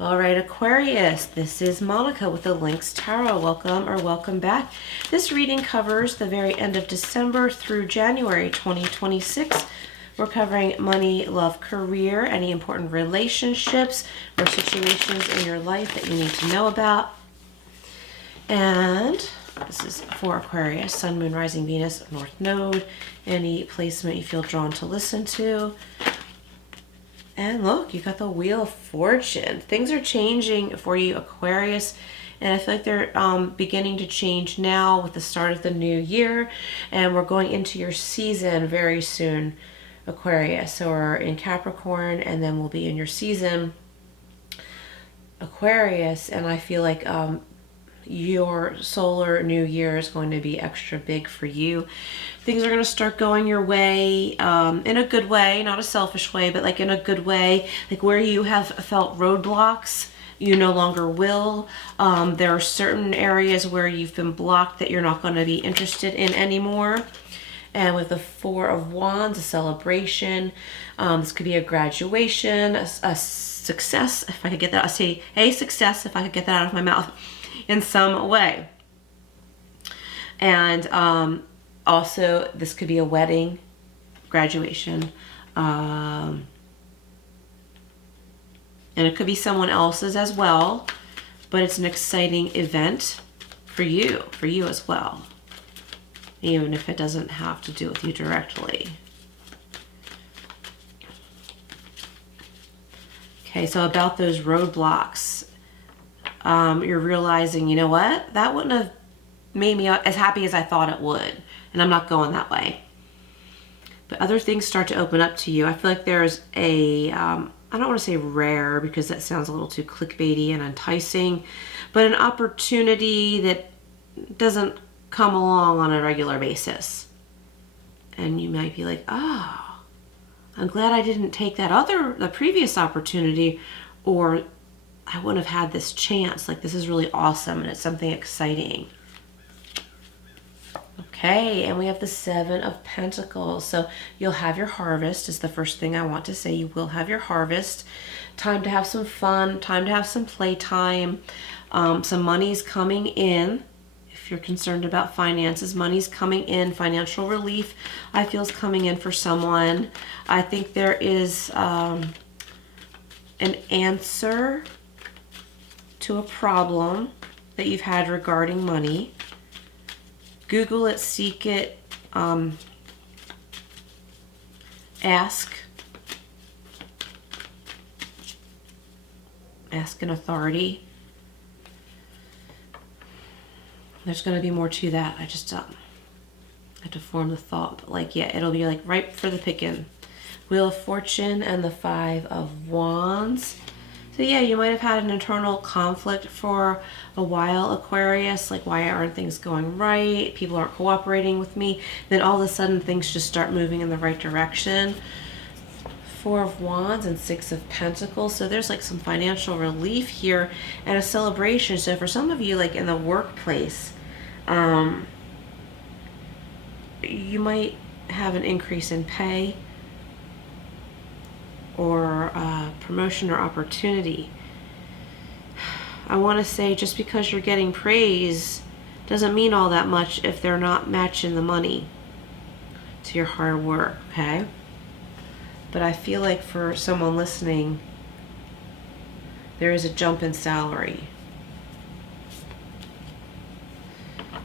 All right, Aquarius, this is Monica with the Lynx Tarot. Welcome back. This reading covers the very end of December through January 2026. We're covering money, love, career, any important relationships or situations in your life that you need to know about. And this is for Aquarius, Sun, Moon, Rising, Venus, North Node, any placement you feel drawn to listen to. And look, you got the Wheel of Fortune. Things are changing for you, Aquarius. And I feel like they're beginning to change now with the start of the new year. And we're going into your season very soon, Aquarius. So we're in Capricorn and then we'll be in your season, Aquarius. And I feel like your solar new year is going to be extra big for you. Things are going to start going your way in a good way, not a selfish way, but like in a good way. Like where you have felt roadblocks, you no longer will. There are certain areas where you've been blocked that you're not going to be interested in anymore. And with the Four of Wands, a celebration. This could be a graduation, a success, if I could get that. I say a success, if I could get that out of my mouth in some way. And also, this could be a wedding, graduation, and it could be someone else's as well, but it's an exciting event for you as well, even if it doesn't have to do with you directly. Okay, so about those roadblocks, you're realizing, you know what, that wouldn't have made me as happy as I thought it would. And I'm not going that way. But other things start to open up to you. I feel like there's a, I don't want to say rare because that sounds a little too clickbaity and enticing, but an opportunity that doesn't come along on a regular basis. And you might be like, oh, I'm glad I didn't take the previous opportunity, or I wouldn't have had this chance. Like, this is really awesome and it's something exciting. Okay, and we have the Seven of Pentacles. So you'll have your harvest is the first thing I want to say. You will have your harvest. Time to have some fun, time to have some playtime. Some money's coming in. If you're concerned about finances, money's coming in. Financial relief, I feel, is coming in for someone. I think there is an answer to a problem that you've had regarding money. Google it, seek it, ask an authority. There's going to be more to that. I just have to form the thought. But like, yeah, it'll be like ripe for the picking. Wheel of Fortune and the Five of Wands. So yeah, you might have had an internal conflict for a while, Aquarius. Like, why aren't things going right? People aren't cooperating with me. Then all of a sudden things just start moving in the right direction. Four of Wands and Six of Pentacles. So there's like some financial relief here and a celebration. So for some of you, like in the workplace, you might have an increase in pay or promotion or opportunity. I want to say, just because you're getting praise doesn't mean all that much if they're not matching the money to your hard work, okay? But I feel like for someone listening, there is a jump in salary.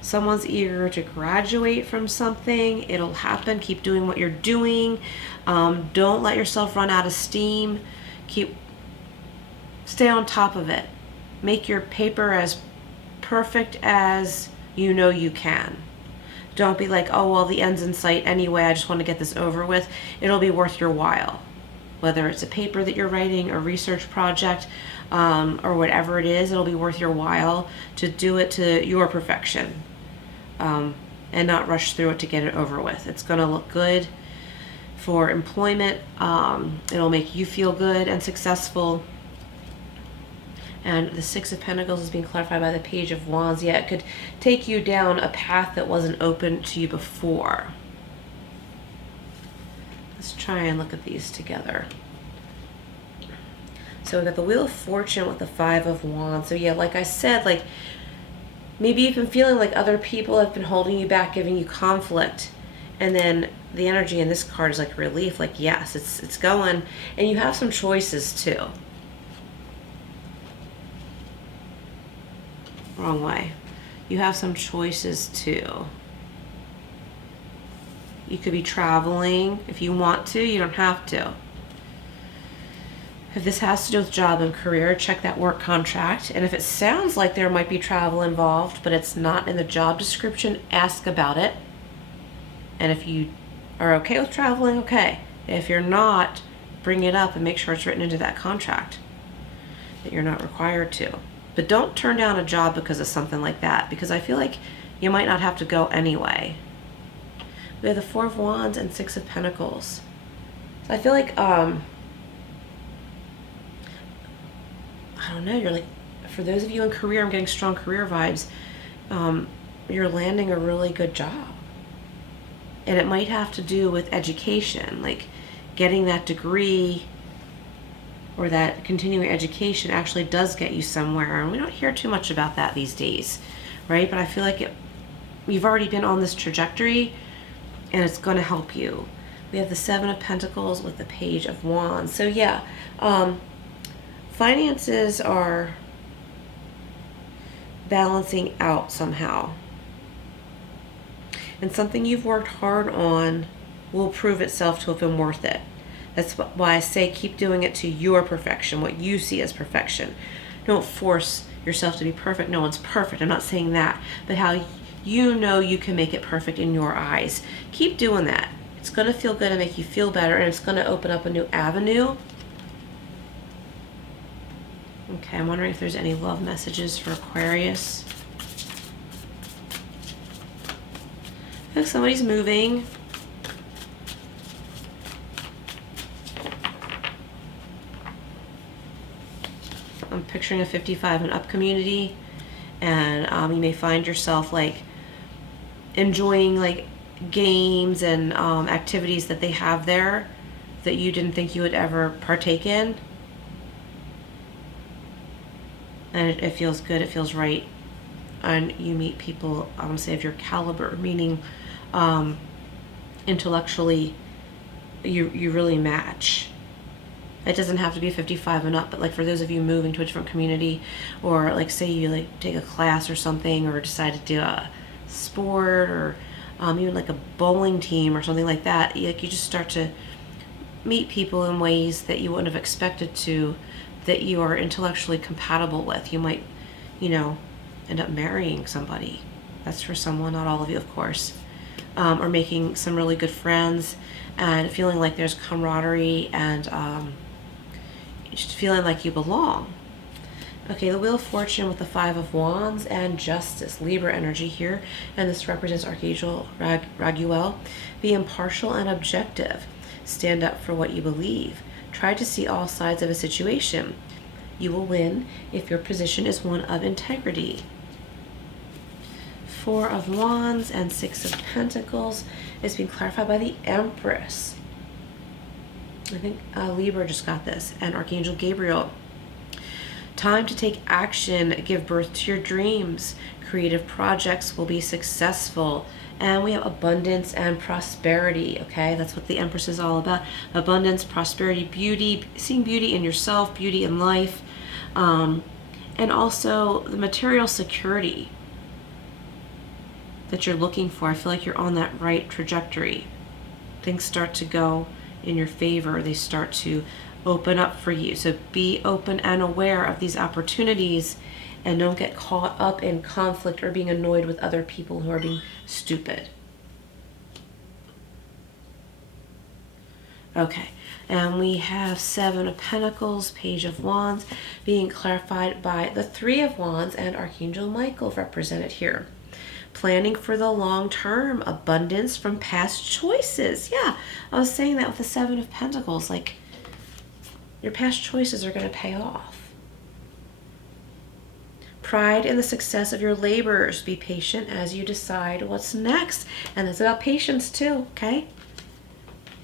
Someone's eager to graduate from something. It'll happen. Keep doing what you're doing. Don't let yourself run out of steam. Stay on top of it. Make your paper as perfect as you know you can. Don't be like, oh, well, the end's in sight anyway. I just want to get this over with. It'll be worth your while. Whether it's a paper that you're writing, a research project, or whatever it is, it'll be worth your while to do it to your perfection. And not rush through it to get it over with. It's going to look good for employment. It'll make you feel good and successful. And the Six of Pentacles is being clarified by the Page of Wands. Yeah, it could take you down a path that wasn't open to you before. Let's try and look at these together. So we got the Wheel of Fortune with the Five of Wands. So yeah, like I said, like maybe you've been feeling like other people have been holding you back, giving you conflict. And then the energy in this card is like relief, like yes, it's going. And you have some choices too. Wrong way. You have some choices too. You could be traveling if you want to, you don't have to. If this has to do with job and career, check that work contract. And if it sounds like there might be travel involved, but it's not in the job description, ask about it. And if you are okay with traveling, okay. If you're not, bring it up and make sure it's written into that contract that you're not required to. But don't turn down a job because of something like that, because I feel like you might not have to go anyway. We have the Four of Wands and Six of Pentacles. So I feel like, I don't know, you're like, for those of you in career, I'm getting strong career vibes. You're landing a really good job. And it might have to do with education, like getting that degree or that continuing education actually does get you somewhere. And we don't hear too much about that these days, right? But I feel like you've already been on this trajectory and it's going to help you. We have the Seven of Pentacles with the Page of Wands. So yeah, finances are balancing out somehow. And something you've worked hard on will prove itself to have been worth it. That's why I say keep doing it to your perfection, what you see as perfection. Don't force yourself to be perfect. No one's perfect. I'm not saying that. But how you know you can make it perfect in your eyes. Keep doing that. It's going to feel good and make you feel better, and it's going to open up a new avenue. Okay, I'm wondering if there's any love messages for Aquarius. I think somebody's moving. I'm picturing a 55 and up community, and you may find yourself like enjoying like games and activities that they have there that you didn't think you would ever partake in. And it feels good, it feels right. And you meet people, I want to say, of your caliber, meaning intellectually you really match. It doesn't have to be 55 and up, but like for those of you moving to a different community, or like say you like take a class or something, or decide to do a sport, or even like a bowling team or something like that, like you just start to meet people in ways that you wouldn't have expected to, that you are intellectually compatible with. You might, you know, end up marrying somebody. That's for someone, not all of you, of course. Or making some really good friends and feeling like there's camaraderie and just feeling like you belong. Okay, the Wheel of Fortune with the Five of Wands and Justice, Libra energy here, and this represents Archangel Raguel. Be impartial and objective. Stand up for what you believe. Try to see all sides of a situation. You will win if your position is one of integrity. Four of Wands and Six of Pentacles is being clarified by the Empress. I think Libra just got this. And Archangel Gabriel. Time to take action. Give birth to your dreams. Creative projects will be successful. And we have abundance and prosperity, okay? That's what the Empress is all about. Abundance, prosperity, beauty, seeing beauty in yourself, beauty in life, and also the material security that you're looking for. I feel like you're on that right trajectory. Things start to go in your favor. They start to open up for you. So be open and aware of these opportunities, and don't get caught up in conflict or being annoyed with other people who are being stupid. Okay, and we have Seven of Pentacles, Page of Wands, being clarified by the Three of Wands and Archangel Michael represented here. Planning for the long term, abundance from past choices. Yeah, I was saying that with the Seven of Pentacles, like your past choices are going to pay off. Pride in the success of your labors. Be patient as you decide what's next. And it's about patience too, okay?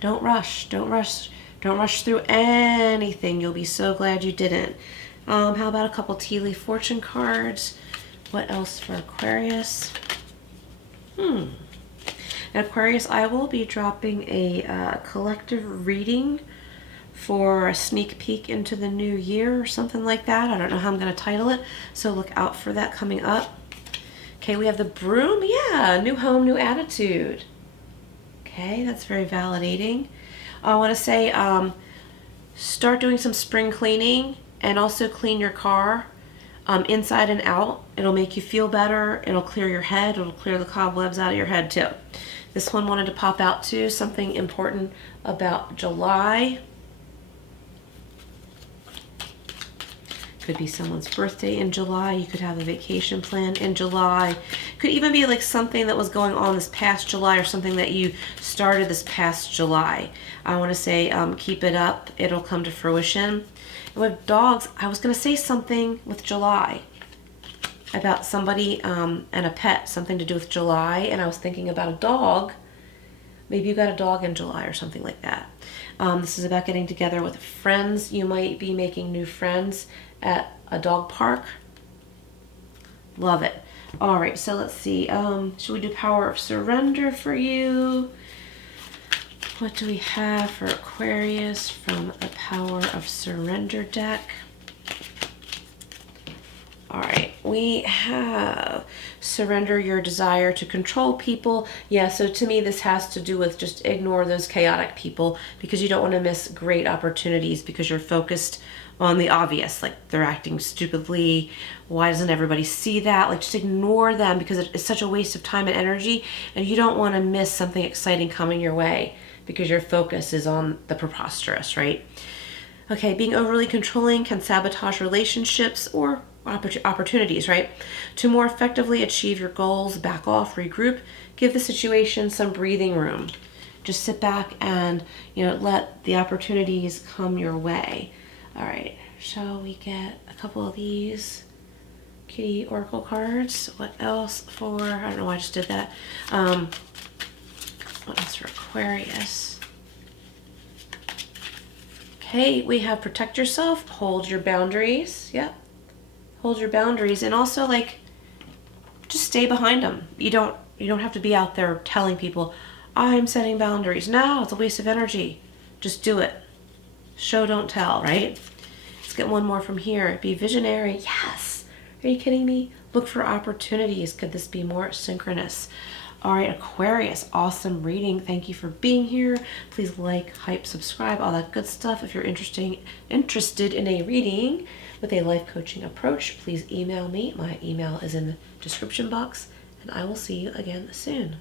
Don't rush. Don't rush Don't rush through anything. You'll be so glad you didn't. How about a couple tea leaf fortune cards? What else for Aquarius? And Aquarius, I will be dropping a collective reading for a sneak peek into the new year or something like that. I don't know how I'm going to title it, so look out for that coming up. Okay, we have the broom. Yeah, new home, new attitude. Okay, that's very validating. I want to say start doing some spring cleaning and also clean your car inside and out. It'll make you feel better. It'll clear your head. It'll clear the cobwebs out of your head too. This one wanted to pop out too, something important about July. Could be someone's birthday in July. You could have a vacation plan in July. Could even be like something that was going on this past July or something that you started this past July. I want to say keep it up. It'll come to fruition. And with dogs, I was going to say something with July about somebody and a pet, something to do with July. And I was thinking about a dog. Maybe you got a dog in July or something like that. This is about getting together with friends. You might be making new friends at a dog park. Love it. All right, so let's see. Should we do Power of Surrender for you? What do we have for Aquarius from the Power of Surrender deck? All right, we have surrender your desire to control people. Yeah, so to me, this has to do with just ignore those chaotic people because you don't want to miss great opportunities because you're focused on the obvious, like they're acting stupidly. Why doesn't everybody see that? Like just ignore them because it's such a waste of time and energy, and you don't want to miss something exciting coming your way because your focus is on the preposterous, right? Okay, being overly controlling can sabotage relationships or opportunities, right? To more effectively achieve your goals, back off, regroup, give the situation some breathing room. Just sit back and, let the opportunities come your way. All right, shall we get a couple of these kitty oracle cards? What else for, I don't know why I just did that. What else for Aquarius? Okay, we have protect yourself, hold your boundaries. Yep. Hold your boundaries, and also just stay behind them. You don't have to be out there telling people I'm setting boundaries. No, it's a waste of energy. Just do it. Show, don't tell, right? Let's get one more from here. Be visionary. Yes. Are you kidding me? Look for opportunities. Could this be more synchronous? All right, Aquarius, awesome reading. Thank you for being here. Please like, hype, subscribe, all that good stuff. If you're interested in a reading with a life coaching approach, please email me. My email is in the description box, and I will see you again soon.